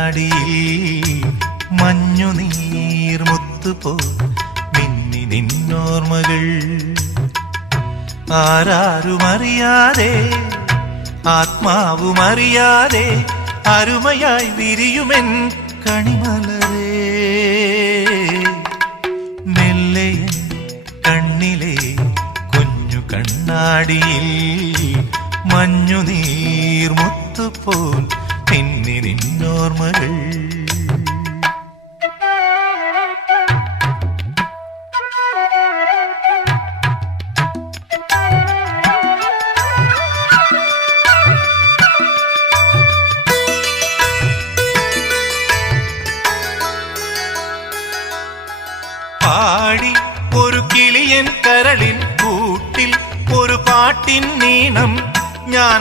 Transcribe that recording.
കണ്ണാടിയിൽ മഞ്ഞുനീർമുത്തുപോ മിന്നി നിന്നോർമ്മകൾ ആരാരുമറിയാതെ ആത്മാവുമറിയാതെ അരുമയായി വിരിയുമെൻ കണിമലരേ മെല്ലയൻ കണ്ണിലെ കുഞ്ഞു കണ്ണാടിയിൽ മഞ്ഞുനീർമുത്തുപോൽ മിന്നി നിന്നോർമ്മകൾ പാടി ഒരു കിളിയൻ കരളിൻ കൂട്ടിൽ ഒരു പാട്ടിൻ നീണം ഞാൻ